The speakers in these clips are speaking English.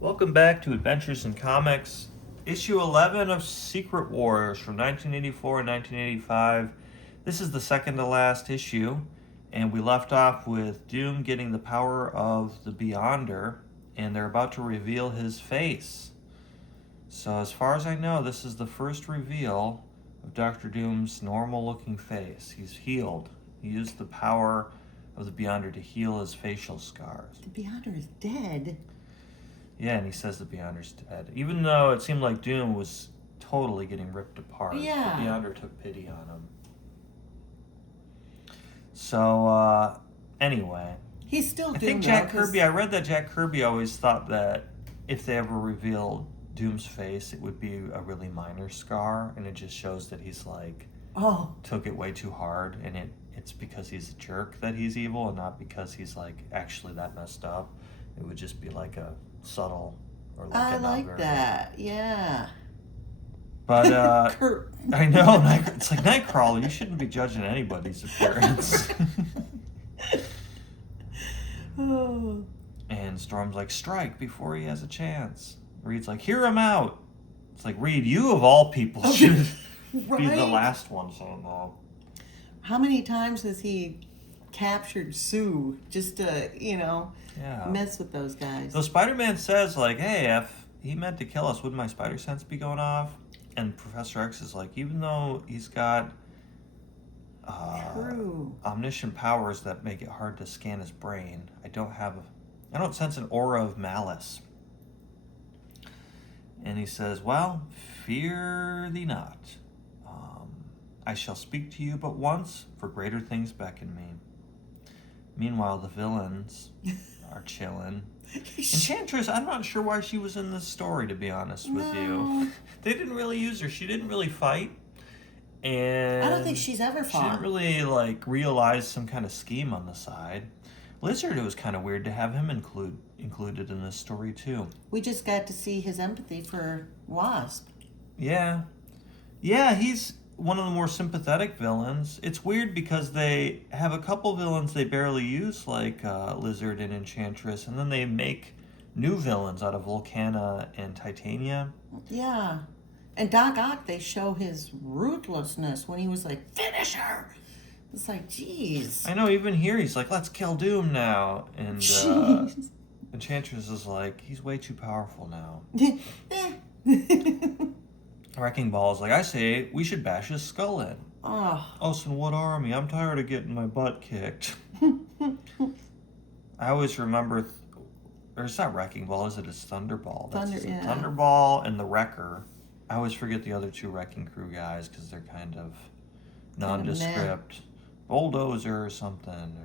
Welcome back to Adventures in Comics, issue 11 of Secret Wars from 1984 and 1985. This is the second to last issue, and we left off with Doom getting the power of the Beyonder, and they're about to reveal his face. So, as far as I know, this is the first reveal of Doctor Doom's normal looking face. He's healed. He used the power of the Beyonder to heal his facial scars. The Beyonder is dead. Yeah, and he says the Beyonder's dead. Even though it seemed like Doom was totally getting ripped apart. Yeah. The Beyonder took pity on him. So, anyway. He's still Doom. I think Jack Kirby, I read that Jack Kirby always thought that if they ever revealed Doom's face, it would be a really minor scar, and it just shows that he's took it way too hard, and it's because he's a jerk that he's evil, and not because he's actually that messed up. It would just be like a subtle or I like that. Yeah. But I know it's like Nightcrawler. You shouldn't be judging anybody's appearance. Oh. And Storm's like, strike before he has a chance. Reed's like, hear him out. It's like, Reed, you of all people should be the last one saying that. How many times has he captured Sue just to, mess with those guys? So Spider-Man says, hey, if he meant to kill us, wouldn't my spider sense be going off? And Professor X is like, even though he's got omniscient powers that make it hard to scan his brain, I don't sense an aura of malice. And he says, well, fear thee not. I shall speak to you but once, for greater things beckon me. Meanwhile, the villains are chilling. Enchantress, I'm not sure why she was in this story, to be honest with you. They didn't really use her. She didn't really fight. And I don't think she's ever fought. She didn't really, realize some kind of scheme on the side. Lizard, it was kind of weird to have him included in this story, too. We just got to see his empathy for Wasp. Yeah. Yeah, he's one of the more sympathetic villains. It's weird because they have a couple villains they barely use, like Lizard and Enchantress, and then they make new villains out of Volcana and Titania. Yeah. And Doc Ock, they show his ruthlessness when he was like, finish her! It's like, jeez. I know, even here he's like, let's kill Doom now. And Enchantress is like, he's way too powerful now. Wrecking Ball is like, I say we should bash his skull in. Olsen Wood Army, I'm tired of getting my butt kicked. I always remember, or it's not Wrecking Ball, is it? It's Thunderball. Thunderball and the Wrecker. I always forget the other two Wrecking Crew guys because they're kind of nondescript. Bulldozer or something.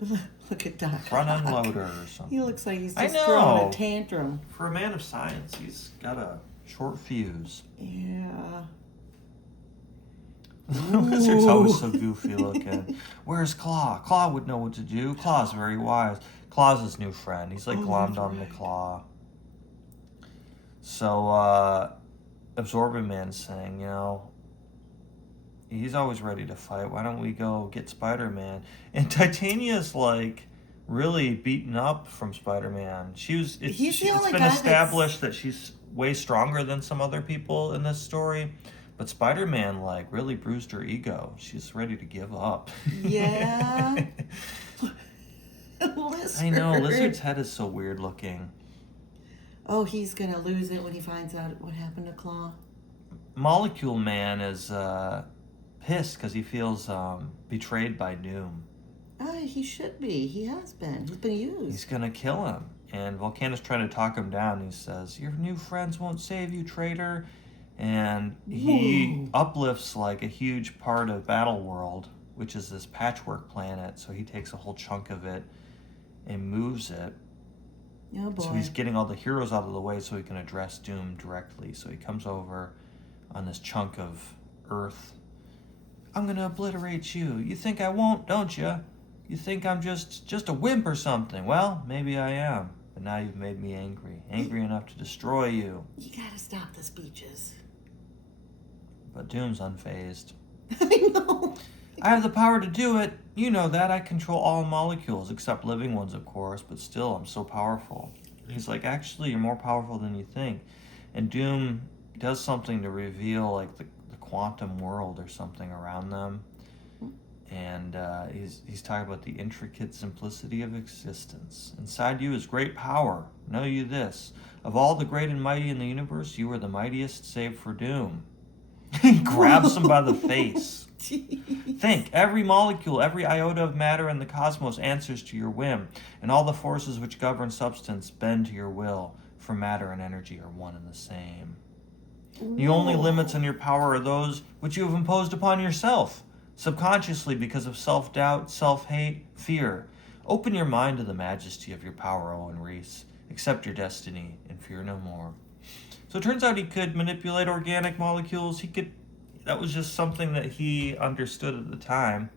Or look at Doc. Front end loader or something. He looks like he's just throwing a tantrum. For a man of science, he's got a short fuse. Yeah. The Lizard's always so goofy looking. Where's Claw? Claw would know what to do. Claw's very wise. Claw's his new friend. He's glommed on the Claw. So, Absorbing Man's saying, he's always ready to fight. Why don't we go get Spider-Man? And Titania's really beaten up from Spider-Man. It's been established that she's way stronger than some other people in this story. But Spider-Man, really bruised her ego. She's ready to give up. Yeah. Lizard. I know, Lizard's head is so weird looking. Oh, he's going to lose it when he finds out what happened to Claw. Molecule Man is pissed because he feels betrayed by Doom. He should be. He has been. He's been used. He's going to kill him. And Volcana's trying to talk him down. He says, your new friends won't save you, traitor. And he uplifts a huge part of Battleworld, which is this patchwork planet. So he takes a whole chunk of it and moves it. Oh boy. So he's getting all the heroes out of the way so he can address Doom directly. So he comes over on this chunk of Earth. I'm going to obliterate you. You think I won't, don't you? You think I'm just a wimp or something. Well, maybe I am. But now you've made me angry. Angry enough to destroy you. You gotta stop the speeches. But Doom's unfazed. I know. I have the power to do it. You know that. I control all molecules, except living ones, of course. But still, I'm so powerful. he's like, actually, you're more powerful than you think. And Doom does something to reveal like the quantum world or something around them. And he's talking about the intricate simplicity of existence. Inside you is great power. Know you this. Of all the great and mighty in the universe, you are the mightiest save for Doom. He grabs him by the face. Jeez. Think, every molecule, every iota of matter in the cosmos answers to your whim, and all the forces which govern substance bend to your will, for matter and energy are one and the same. The only limits on your power are those which you have imposed upon yourself, subconsciously because of self-doubt, self-hate, fear. Open your mind to the majesty of your power, Owen Reese. Accept your destiny and fear no more. So it turns out he could manipulate organic molecules. That was just something that he understood at the time.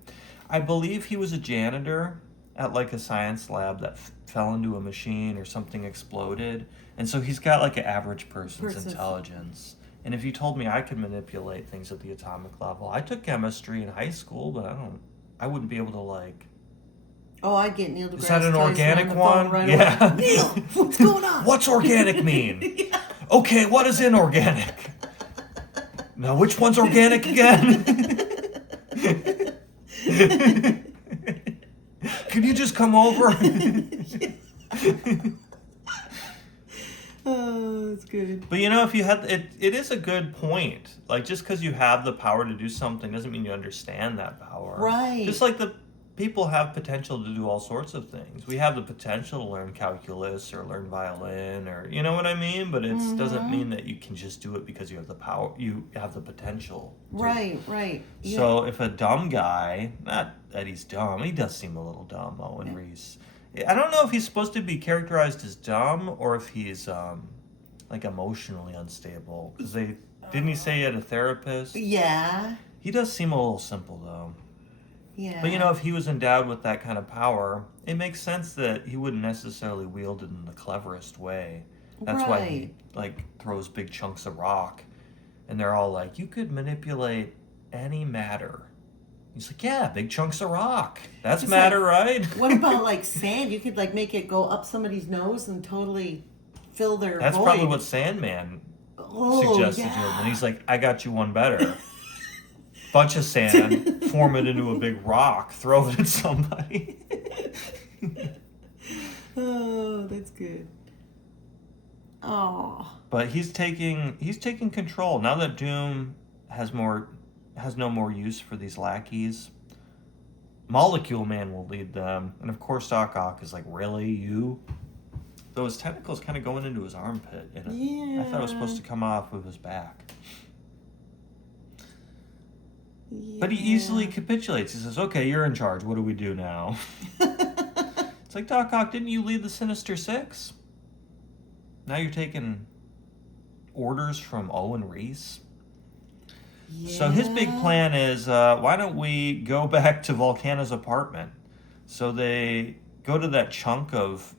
I believe he was a janitor at like a science lab that fell into a machine or something exploded. And so he's got like an average person's intelligence. And if you told me I could manipulate things at the atomic level, I took chemistry in high school, but I wouldn't be able to like. Oh, I'd get Neil deGrasse Is that an Tyson organic on the phone one? right Yeah. away. Neil, what's going on? What's organic mean? Yeah. Okay, what is inorganic? Now, which one's organic again? Can you just come over? Oh, that's good. But if you had it is a good point. Like, just because you have the power to do something doesn't mean you understand that power. Right. Just like the people have potential to do all sorts of things. We have the potential to learn calculus or learn violin, or you know what I mean. But it doesn't mean that you can just do it because you have the power. You have the potential. Right. Yeah. So if a dumb guy, not that he's dumb, he does seem a little dumb, Owen Reese. I don't know if he's supposed to be characterized as dumb or if he's like emotionally unstable. Because didn't he say he had a therapist? Yeah. He does seem a little simple though. Yeah. But if he was endowed with that kind of power, it makes sense that he wouldn't necessarily wield it in the cleverest way. That's why he like throws big chunks of rock, and they're all like, "You could manipulate any matter." He's like, "Yeah, big chunks of rock. That's It's matter, like, right?" What about like sand? You could like make it go up somebody's nose and totally fill their That's void. probably what Sandman suggested to him, and he's like, "I got you one better." Bunch of sand, form it into a big rock, throw it at somebody. Oh, that's good. Oh. But he's taking control now that Doom has no more use for these lackeys. Molecule Man will lead them, and of course Doc Ock is like, "Really, you?" Though his tentacles kind of going into his armpit, and I thought it was supposed to come off of his back. Yeah. But he easily capitulates. He says, "Okay, you're in charge. What do we do now?" It's like, Doc Ock, didn't you lead the Sinister Six? Now you're taking orders from Owen Reese? Yeah. So his big plan is, why don't we go back to Volcana's apartment? So they go to that chunk of,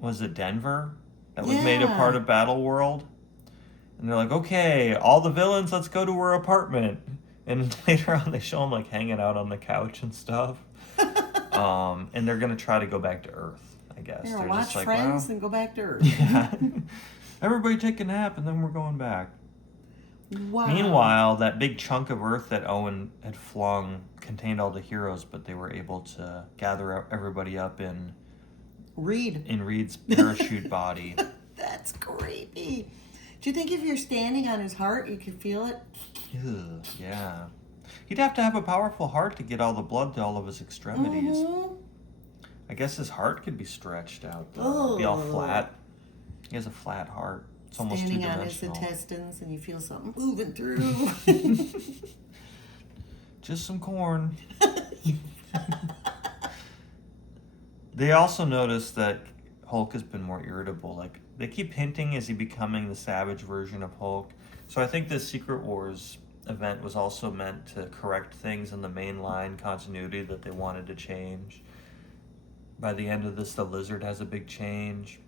was it Denver? That was made a part of Battle World. And they're like, "Okay, all the villains, let's go to her apartment." And later on, they show him like hanging out on the couch and stuff. And they're gonna try to go back to Earth, I guess. They're They're watch just like, Friends "Well, and go back to Earth. yeah, everybody take a nap, and then we're going back." Wow. Meanwhile, that big chunk of Earth that Owen had flung contained all the heroes, but they were able to gather everybody up in Reed's parachute body. That's creepy. Do you think if you're standing on his heart, you can feel it? Ugh, yeah. He'd have to have a powerful heart to get all the blood to all of his extremities. Mhm. I guess his heart could be stretched out, though. It'd be all flat. He has a flat heart. It's almost Standing on his two-dimensional. intestines and you feel something moving through. Just some corn. They also notice that Hulk has been more irritable. Like, they keep hinting, is he becoming the savage version of Hulk? So I think this Secret Wars event was also meant to correct things in the mainline continuity that they wanted to change. By the end of this, the Lizard has a big change.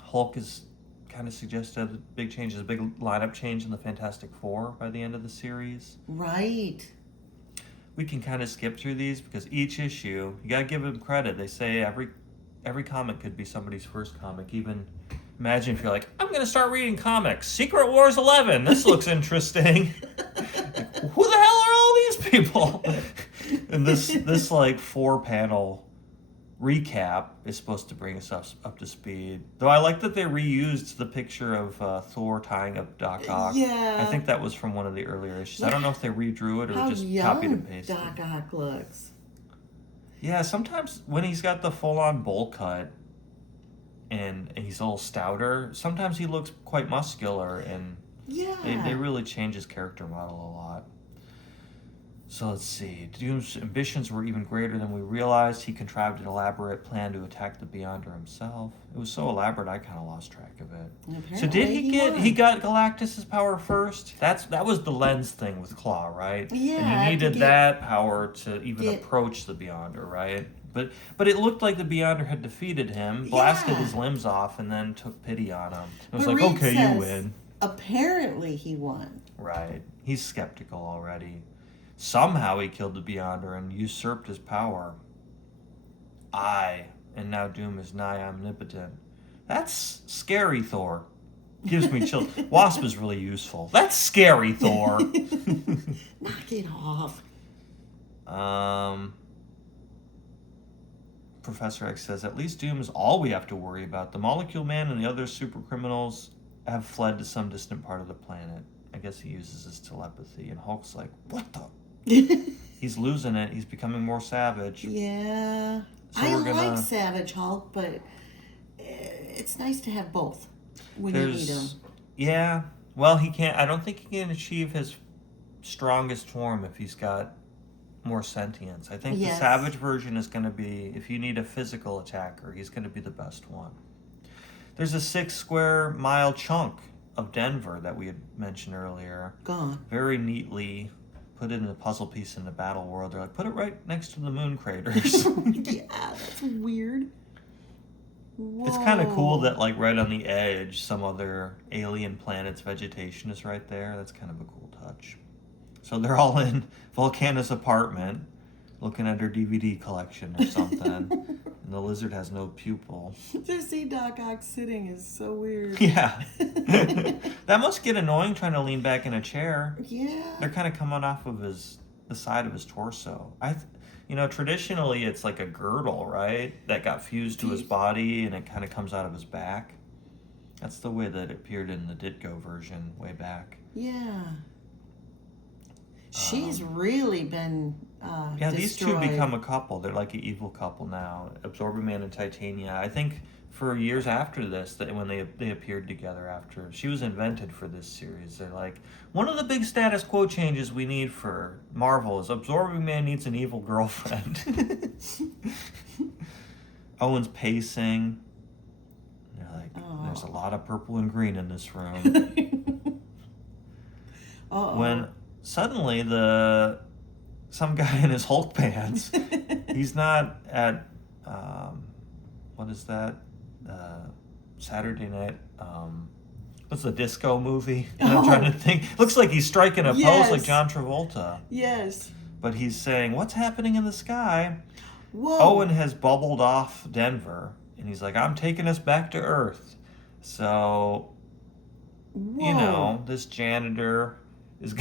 Hulk is kind of suggested a big change. There's a big lineup change in the Fantastic Four by the end of the series. Right. We can kind of skip through these because each issue, you got to give them credit. They say every every comic could be somebody's first comic. Even imagine if you're like, I'm going to start reading comics. Secret Wars 11. This looks interesting. Like, who the hell are all these people? And this like 4-panel recap is supposed to bring us up to speed. Though I like that they reused the picture of Thor tying up Doc Ock. Yeah. I think that was from one of the earlier issues. I don't know if they redrew it or How just young copied and pasted. Doc Ock looks. Yeah, sometimes when he's got the full-on bowl cut and he's a little stouter, sometimes he looks quite muscular, and Yeah. they really change his character model a lot. So let's see. Doom's ambitions were even greater than we realized. He contrived an elaborate plan to attack the Beyonder himself. It was so elaborate I kind of lost track of it. And So did apparently he got Galactus's power first? That was the lens thing with Claw, right? Yeah, And to you needed get- that power to even get- approach the Beyonder, right? But it looked like the Beyonder had defeated him, blasted Yeah. his limbs off, and then took pity on him. It was But like, Reed okay, says, you win. Apparently he won. Right. He's skeptical already. Somehow he killed the Beyonder and usurped his power. And now Doom is nigh omnipotent. That's scary, Thor. Gives me chills. Wasp is really useful. That's scary, Thor. Knock it off. Professor X says, at least Doom is all we have to worry about. The Molecule Man and the other super criminals have fled to some distant part of the planet. I guess he uses his telepathy. And Hulk's like, what the? He's losing it. He's becoming more savage. Yeah. So I we're gonna- like Savage Hulk, but it's nice to have both when you need him. Yeah. Well, he can't. I don't think he can achieve his strongest form if he's got more sentience. I think Yes. the Savage version is going to be, if you need a physical attacker, he's going to be the best one. There's a 6 square mile chunk of Denver that we had mentioned earlier. Gone. Very neatly put in a puzzle piece in the battle world. They're like, put it right next to the moon craters. Yeah, that's weird. It's kind of cool Whoa. that, like, right on the edge, some other alien planet's vegetation is right there. That's kind of a cool touch. So they're all in Volcana's apartment, looking at her DVD collection or something. And the lizard has no pupil. To see Doc Ock sitting is so weird. Yeah. That must get annoying trying to lean back in a chair. Yeah. They're kind of coming off of the side of his torso. Traditionally it's like a girdle, right? That got fused to his body and it kind of comes out of his back. That's the way that it appeared in the Ditko version way back. Yeah. She's really been Yeah, these two destroyed. become a couple. They're like an evil couple now. Absorbing Man and Titania. I think for years after this, that when they appeared together after she was invented for this series, they're like, one of the big status quo changes we need for Marvel is Absorbing Man needs an evil girlfriend. Owen's pacing. They're like, there's a lot of purple and green in this room. Uh-oh. When suddenly some guy in his Hulk pants, he's not at what is that Saturday night what's the disco movie I'm trying to think. Looks like he's striking a pose Yes. like John Travolta, Yes. but he's saying what's happening in the sky. Whoa. Owen has bubbled off Denver and he's like, I'm taking us back to Earth. So Whoa. this janitor is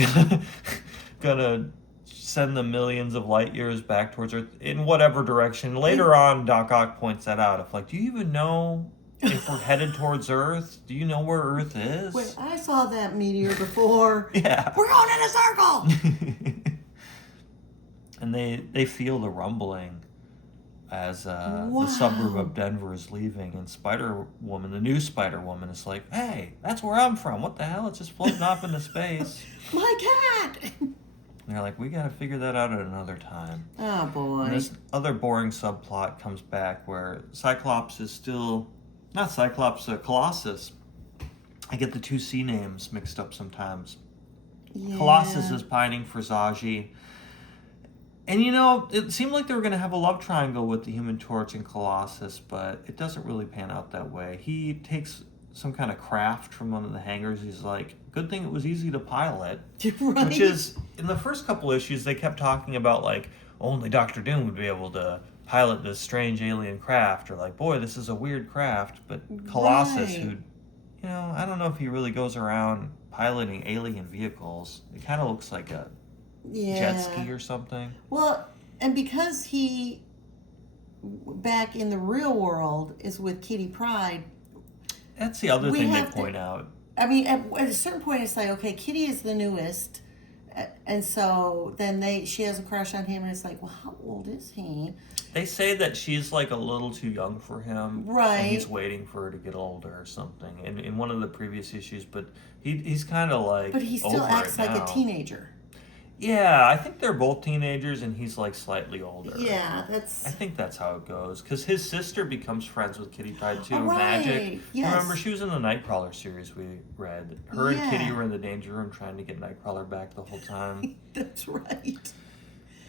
gonna send the millions of light years back towards Earth in whatever direction. Later on, Doc Ock points that out. If like, do you even know if we're headed towards Earth? Do you know where Earth is? Wait, I saw that meteor before. Yeah. We're going in a circle. And they feel the rumbling as the suburb of Denver is leaving, and Spider-Woman, the new Spider-Woman, is like, hey, that's where I'm from. What the hell? It's just floating off into space. My cat. And they're like, we gotta figure that out at another time. Oh boy. And this other boring subplot comes back where Cyclops is still, not Cyclops, Colossus. I get the two C names mixed up sometimes. Yeah. Colossus is pining for Zaji. And it seemed like they were going to have a love triangle with the Human Torch and Colossus, but it doesn't really pan out that way. He takes some kind of craft from one of the hangars. He's like, good thing it was easy to pilot. Right. Which is, in the first couple issues, they kept talking about, like, only Doctor Doom would be able to pilot this strange alien craft, or like, boy, this is a weird craft. But Colossus, Right. who, I don't know if he really goes around piloting alien vehicles. It kind of looks like a Yeah. jet ski or something. Well, and because he, back in the real world, is with Kitty Pryde, That's the other We thing they have to- point out. I mean, at a certain point, it's like, okay, Kitty is the newest, and so then she has a crush on him, and it's like, well, how old is he? They say that she's like a little too young for him. Right. And he's waiting for her to get older or something. In one of the previous issues, but he's kind of like. But he still over acts it like now. a teenager. Yeah, I think they're both teenagers, and he's like slightly older. Yeah, that's. I think that's how it goes. Because his sister becomes friends with Kitty Pryde too. Oh, right. Magic. Yes. Remember, she was in the Nightcrawler series we read. Her Yeah. and Kitty were in the danger room trying to get Nightcrawler back the whole time. That's right.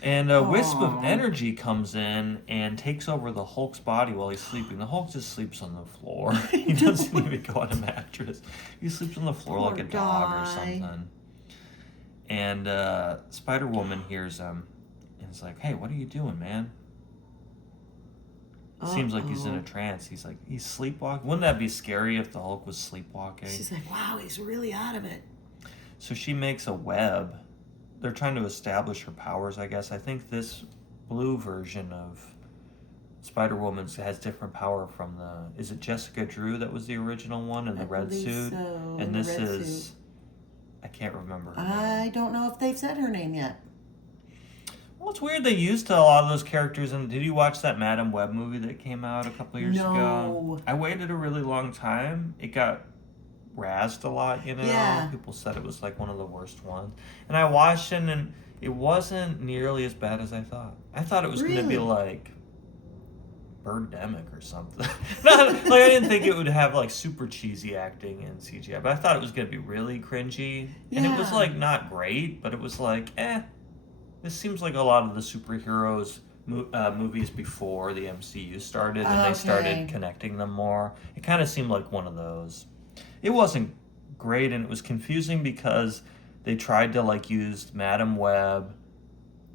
And a wisp Aw. of energy comes in and takes over the Hulk's body while he's sleeping. The Hulk just sleeps on the floor. He doesn't even go on a mattress. He sleeps on the floor like Poor a dog or guy. something. And Spider-Woman hears him and is like, hey, what are you doing, man? Seems like he's in a Uh-oh. trance. He's sleepwalking. Wouldn't that be scary if the Hulk was sleepwalking? She's like, wow, he's really out of it. So she makes a web. They're trying to establish her powers, I guess. I think this blue version of Spider-Woman has different power from is it Jessica Drew that was the original one in the I red believe suit? so, in And the this red is, suit. I can't remember her name. I don't know if they've said her name yet. Well, it's weird they used a lot of those characters. And did you watch that Madam Web movie that came out a couple years ago? No. I waited a really long time. It got razzed a lot, Yeah. People said it was like one of the worst ones. And I watched it, and it wasn't nearly as bad as I thought. I thought it was going to be Really? like Birdemic or something. Like I didn't think it would have like super cheesy acting and CGI, but I thought it was going to be really cringy. And it was Yeah. like not great, but it was like, this seems like a lot of the superheroes movies before the MCU started, and they Okay. started connecting them more. It kind of seemed like one of those. It wasn't great, and it was confusing because they tried to like use Madam Web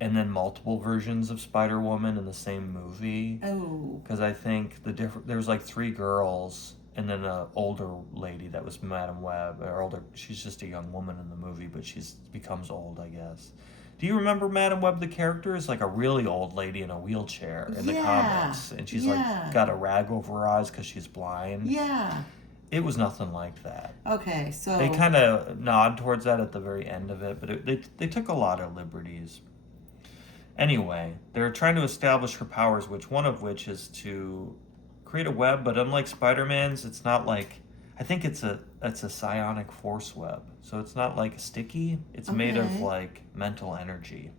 and then multiple versions of Spider-Woman in the same movie. Oh. Because I think there was like 3 girls and then an older lady that was Madam Web, or older. She's just a young woman in the movie, but becomes old, I guess. Do you remember Madam Web, the character? Is like a really old lady in a wheelchair in the Yeah. comics, and she's Yeah. like got a rag over her eyes because she's blind. Yeah. It was nothing like that. Okay, so. They kind of nod towards that at the very end of it, but they took a lot of liberties. Anyway, they're trying to establish her powers, one of which is to create a web, but unlike Spider-Man's, it's not like, I think it's a psionic force web. So it's not like sticky, it's made of Okay. like mental energy.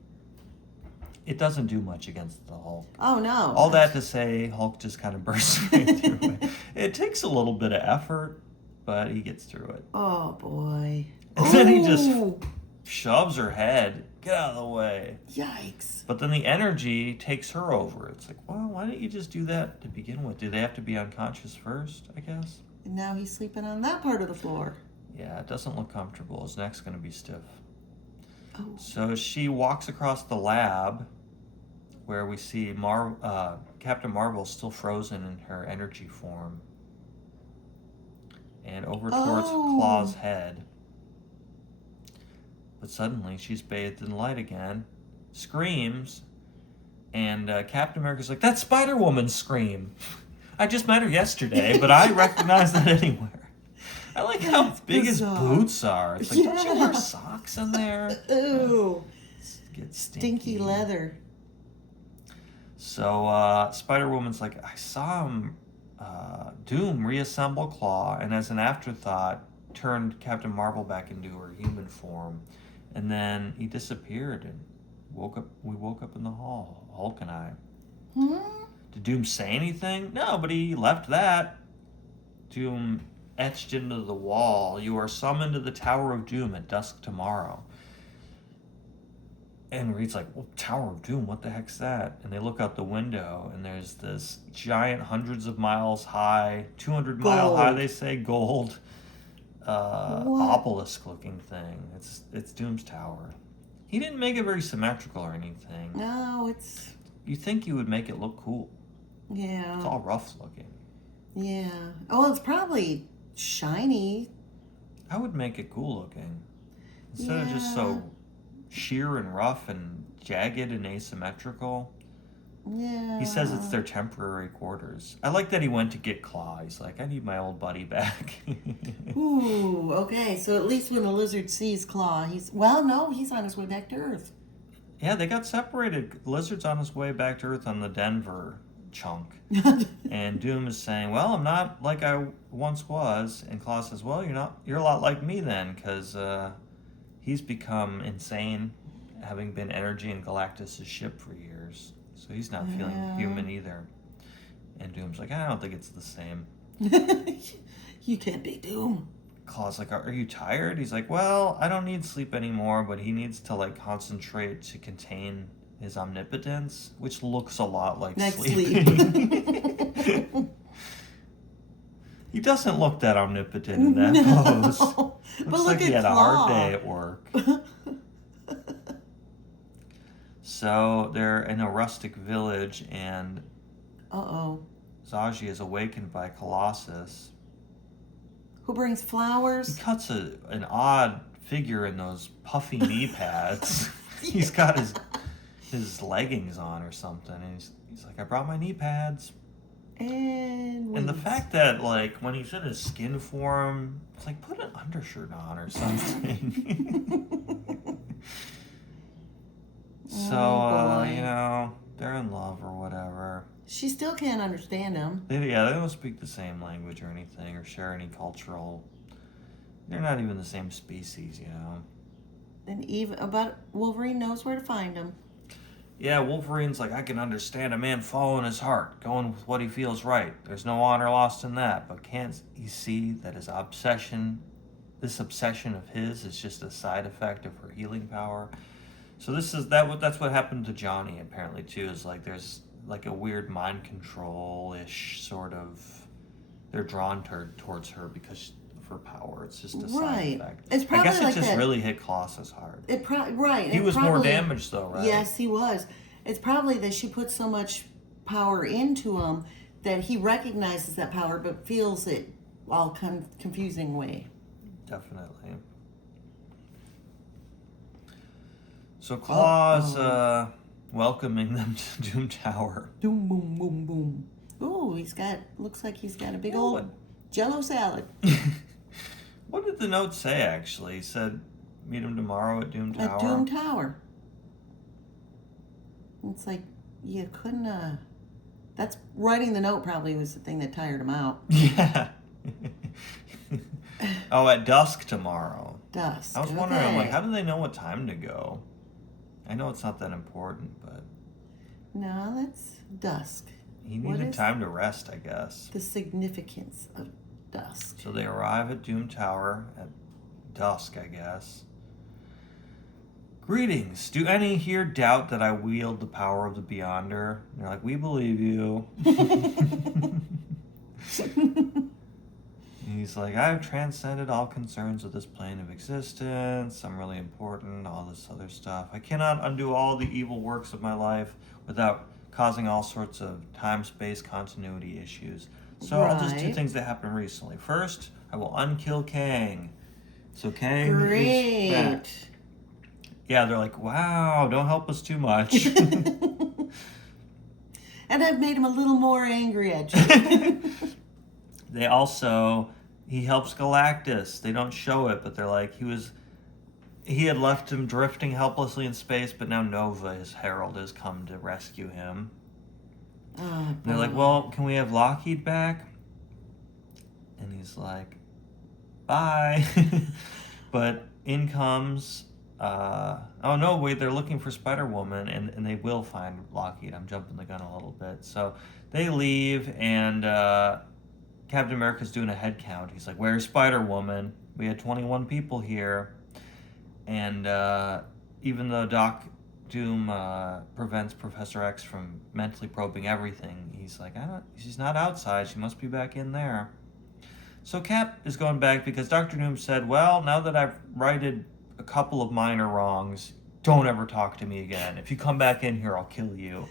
It doesn't do much against the Hulk. Oh, no. All that to say, Hulk just kind of bursts right through it. It takes a little bit of effort, but he gets through it. Oh, boy. And then he just Ooh. shoves her head. Get out of the way. Yikes. But then the energy takes her over. It's like, well, why don't you just do that to begin with? Do they have to be unconscious first, I guess? And now he's sleeping on that part of the floor. Yeah, it doesn't look comfortable. His neck's going to be stiff. Oh. So she walks across the lab where we see Captain Marvel still frozen in her energy form. And over towards Oh. Claw's head. But suddenly she's bathed in light again, screams, and Captain America's like, that's Spider-Woman's scream. I just met her yesterday, but I recognize that anywhere. I like how That's big bizarre. his boots are. It's like, don't you wear Yeah. socks in there? Ooh. Get Stinky leather. So Spider-Woman's like, I saw him, Doom reassemble Claw, and as an afterthought, turned Captain Marvel back into her human form. And then he disappeared, and we woke up in the hall, Hulk and I. Hmm? Did Doom say anything? No, but he left that. Doom etched into the wall. You are summoned to the Tower of Doom at dusk tomorrow. And Reed's like, well, Tower of Doom, what the heck's that? And they look out the window, and there's this giant, hundreds of miles high, 200-mile high, Gold. they say, gold What? obelisk-looking thing. It's Doom's tower. He didn't make it very symmetrical or anything. No, it's. You think you would make it look cool. It's Yeah. all rough looking. Yeah. Oh, it's probably shiny. I would make it cool looking. Instead of just Yeah. so sheer and rough and jagged and asymmetrical. Yeah. He says it's their temporary quarters. I like that he went to get Claw. He's like, I need my old buddy back. Ooh, okay. So at least when a lizard sees Claw, he's no, he's on his way back to Earth. Yeah, they got separated. Lizard's on his way back to Earth on the Denver chunk. And Doom is saying, well, I'm not like I once was. And Claw says, well, you're a lot like me then, because he's become insane, having been energy in Galactus' ship for years. So he's not feeling Yeah. human either. And Doom's like, I don't think it's the same. You can't be Doom. Claw's like, are you tired? He's like, well, I don't need sleep anymore, but he needs to like concentrate to contain his omnipotence, which looks a lot like Like sleeping. He doesn't look that omnipotent in that pose. No. Looks But look like he at had a hard Claw. day at work. So they're in a rustic village, and Uh-oh. Zaji is awakened by Colossus. Who brings He flowers? cuts an odd figure in those puffy knee pads. He's got his leggings on or something, and he's like, I brought my knee pads. And the waits. fact that, like, when he's in his skin form, it's like, put an undershirt on or something. So, Oh, boy. you know, they're in love or whatever. She still can't understand him. They don't speak the same language or anything or share any cultural. They're not even the same species, you know. And but Wolverine knows where to find him. Yeah, Wolverine's like, I can understand a man following his heart, going with what he feels right. There's no honor lost in that. But can't he see that this obsession of his is just a side effect of her healing power? So that's what happened to Johnny apparently too. Is like there's like a weird mind control-ish sort of. They're drawn towards her because of her power. It's just a side Right. effect. It's I probably guess it like just that. really hit Colossus hard. Right. He it was more probably- damaged though, right? Yes, he was. It's probably that she put so much power into him that he recognizes that power but feels it all confusing way. Definitely. So Claw's welcoming them to Doom Tower. Boom, boom, boom, boom. Ooh, looks like he's got a big Yeah, old what- Jello salad What did the note say actually? He said, meet him tomorrow at Doom Tower. at Doom Tower. It's like you couldn't. That's writing the note probably was the thing that tired him out. Yeah. Oh, at dusk tomorrow. Dusk. I was wondering, I'm like, okay. how do they know what time to go? I know it's not that important, but No, that's dusk. he What needed is- time to rest, I guess. The significance of dusk. So they arrive at Doom Tower at dusk, I guess. Greetings. Do any here doubt that I wield the power of the Beyonder? And they're like, we believe you. And he's like, I've transcended all concerns of this plane of existence. I'm really important, all this other stuff. I cannot undo all the evil works of my life without causing all sorts of time-space continuity issues. So I'll just do Right. things that happened recently. First, I will unkill Kang. So Kang is Great. back. Yeah, they're like, wow, don't help us too much. And I've made him a little more angry at you. He helps Galactus. They don't show it, but they're like, he had left him drifting helplessly in space, but now Nova, his herald, has come to rescue him. Oh, And they're like, well, can we have Lockheed back? And he's like, bye. But in comes, oh no, wait, they're looking for Spider-Woman, and they will find Lockheed. I'm jumping the gun a little bit. So they leave, and Captain America's doing a head count. He's like, where's Spider-Woman? We had 21 people here. And even though Doc Doom prevents Professor X from mentally probing everything, he's like, she's not outside. She must be back in there. So Cap is going back because Dr. Doom said, well, now that I've righted a couple of minor wrongs, don't ever talk to me again. If you come back in here, I'll kill you.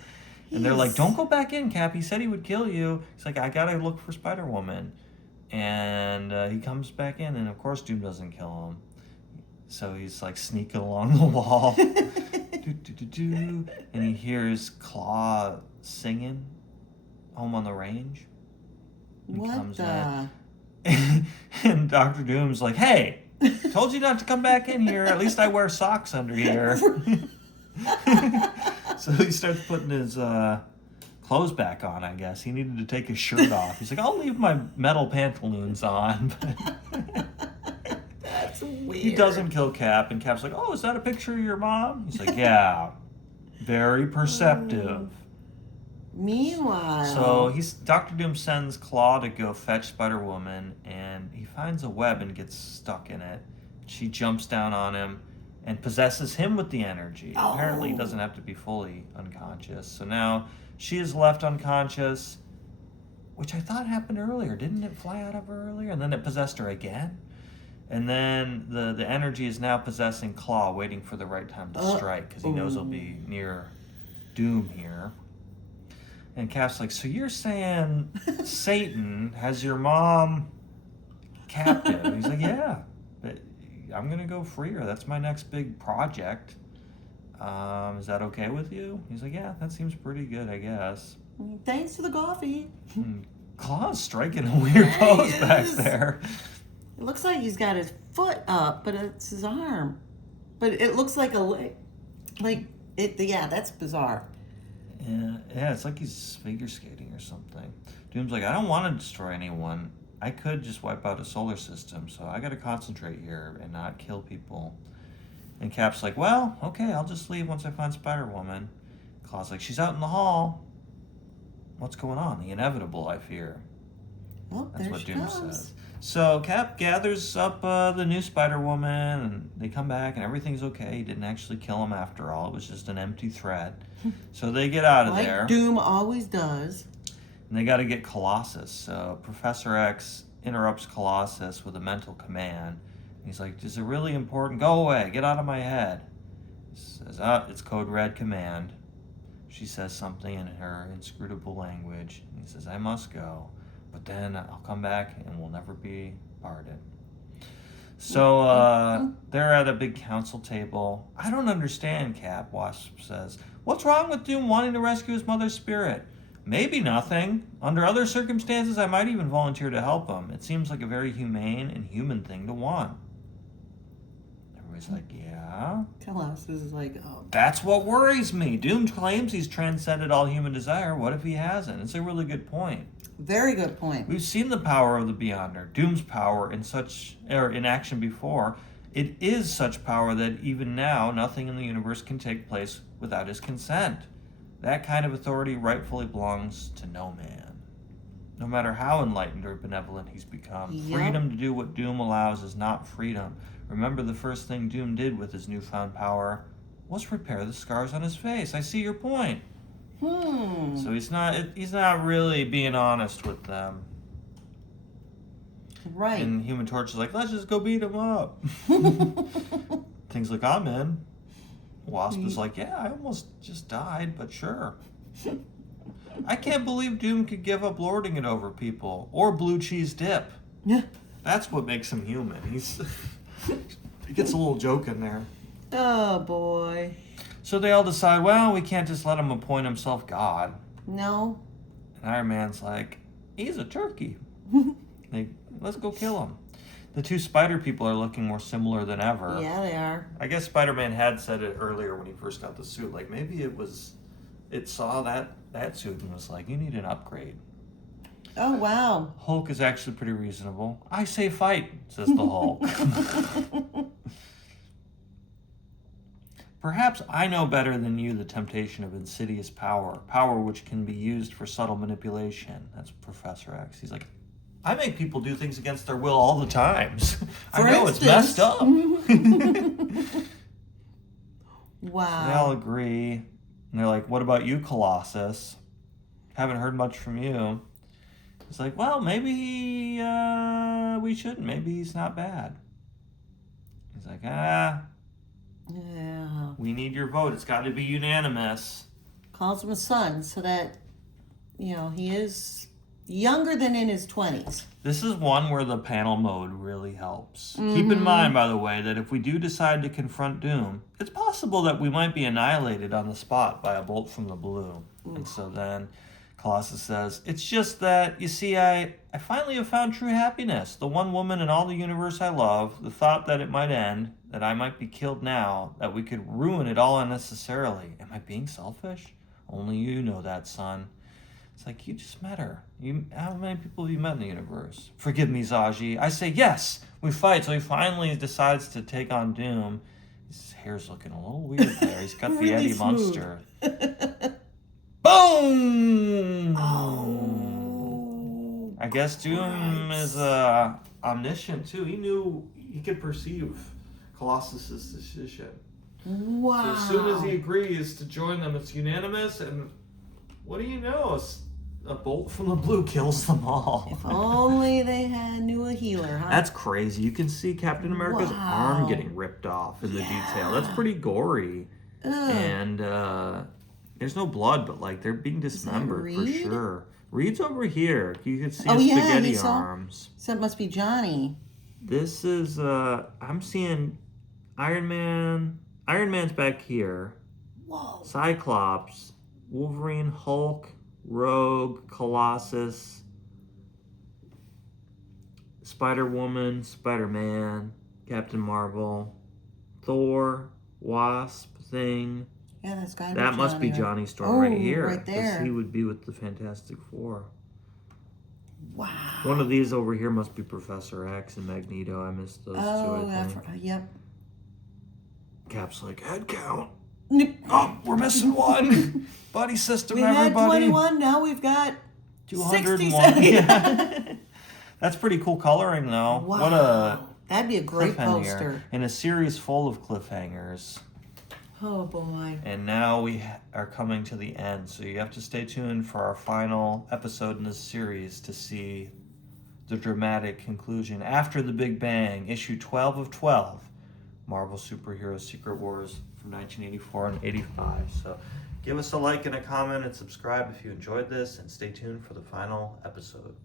And they're like, He's- don't go back in, Cap. He said he would kill you. He's like, I gotta look for Spider-Woman. And he comes back in, and of course Doom doesn't kill him. So he's like sneaking along the wall. Do. And he hears Claw singing Home on the Range. He What comes the? in. And Dr. Doom's like, hey, told you not to come back in here. At least I wear socks under here. So he starts putting his clothes back on, I guess. He needed to take his shirt off. He's like, I'll leave my metal pantaloons on. That's weird. He doesn't kill Cap, and Cap's like, oh, is that a picture of your mom? He's like, yeah. Very perceptive. Meanwhile, So Dr. Doom sends Claw to go fetch Spider-Woman, and he finds a web and gets stuck in it. She jumps down on him and possesses him with the energy. Oh. Apparently he doesn't have to be fully unconscious. So now she is left unconscious, which I thought happened earlier. Didn't it fly out of her earlier? And then it possessed her again? And then the energy is now possessing Claw, waiting for the right time to strike, because he knows he'll be near Doom here. And Cap's like, so you're saying Satan has your mom captive? He's like, yeah, but I'm going to go free her. That's my next big project. Is that okay with you? He's like, yeah, that seems pretty good, I guess. thanks for the coffee. Claw's striking a weird pose He back is. there. It looks like he's got his foot up, but it's his arm. But it looks like a leg. Like it. Yeah, that's bizarre. Yeah, it's like he's figure skating or something. Doom's like, I don't want to destroy anyone. I could just wipe out a solar system, so I got to concentrate here and not kill people. And Cap's like, well, okay, I'll just leave once I find Spider-Woman. Claw's like, she's out in the hall. What's going on? The inevitable, I fear. Oh, That's there what she Doom comes. says. So Cap gathers up the new Spider-Woman, and they come back, and everything's okay. He didn't actually kill him after all. It was just an empty threat. So they get out of Like there. Doom always does. And they got to get Colossus. So Professor X interrupts Colossus with a mental command. He's like, is it really important? Go away. Get out of my head. He says, it's code red command. She says something in her inscrutable language. And he says, I must go. But then I'll come back and we'll never be parted. So they're at a big council table. I don't understand, Cap, Wasp says. What's wrong with Doom wanting to rescue his mother's spirit? Maybe nothing. Under other circumstances, I might even volunteer to help him. It seems like a very humane and human thing to want. Everybody's like, yeah. Colossus is like, oh. That's what worries me. Doom claims he's transcended all human desire. What if he hasn't? It's a really good point. Very good point. We've seen the power of the Beyonder, Doom's power in action before. It is such power that even now, nothing in the universe can take place without his consent. That kind of authority rightfully belongs to no man. No matter how enlightened or benevolent he's become, Yep. freedom to do what Doom allows is not freedom. Remember, the first thing Doom did with his newfound power was repair the scars on his face. I see your point. So he's not really being honest with them. Right. And Human Torch is like, let's just go beat him up. Things like, I'm in. Wasp is like, yeah, I almost just died, but sure. I can't believe Doom could give up lording it over people. Or blue cheese dip. That's what makes him human. He gets a little joke in there. Oh, boy. So they all decide, well, we can't just let him appoint himself God. No. And Iron Man's like, he's a turkey. Let's go kill him. The two spider people are looking more similar than ever. Yeah, they are. I guess Spider-Man had said it earlier when he first got the suit. Like, maybe it saw that suit and was like, you need an upgrade. Oh, wow. Hulk is actually pretty reasonable. I say fight, says the Hulk. Perhaps I know better than you the temptation of insidious power which can be used for subtle manipulation. That's Professor X. He's like, I make people do things against their will all the time. I know it's messed up. Wow. They all agree. And they're like, what about you, Colossus? Haven't heard much from you. It's like, well, maybe we shouldn't. Maybe he's not bad. He's like, Yeah. we need your vote. It's got to be unanimous. calls him a son, so that, he is younger than in his 20s. This is one where the panel mode really helps. Keep in mind, by the way, that if we do decide to confront Doom, it's possible that we might be annihilated on the spot by a bolt from the blue. And so then Colossus says, it's just that, you see, I finally have found true happiness. The one woman in all the universe I love, the thought that it might end, that I might be killed now, that we could ruin it all unnecessarily. Am I being selfish? Only you know that, son. It's like, you just met her. How many people have you met in the universe? Forgive me, Zaji. I say yes. We fight. So he finally decides to take on Doom. His hair's looking a little weird there. He's got Really the Eddie smooth. Munster. Boom! Oh. I guess Doom is omniscient too. He knew he could perceive Colossus's decision. Wow. So as soon as he agrees to join them, it's unanimous, and what do you know? A bolt from the blue kills them all. If only they knew a healer, huh? That's crazy. You can see Captain America's Wow. arm getting ripped off in the detail. That's pretty gory. Ugh. And there's no blood, but like they're being dismembered for Reed? sure. Reed's over here. You can see Oh, his yeah, spaghetti he saw- arms. So it must be Johnny. This is I'm seeing Iron Man. Iron Man's back here. Whoa. Cyclops, Wolverine, Hulk, Rogue, Colossus, Spider-Woman, Spider-Man, Captain Marvel, Thor, Wasp, Thing. Yeah, that's got to That be must be Johnny. Johnny Storm right Oh, here. right 'cause there. he would be with the Fantastic Four. Wow. One of these over here must be Professor X and Magneto. I missed those two, I think. Yep. Cap's like, head count. Nope. Oh, we're missing one. Buddy system, We had everybody. 21, now we've got 201. 67. Yeah. That's pretty cool coloring, though. Wow. What a That'd be a great cliffhanger. poster. In a series full of cliffhangers. Oh, boy. And now we are coming to the end, so you have to stay tuned for our final episode in this series to see the dramatic conclusion. After the Big Bang, issue 12 of 12, Marvel Superhero Secret Wars from 1984 and 85. So give us a like and a comment and subscribe if you enjoyed this, and stay tuned for the final episode.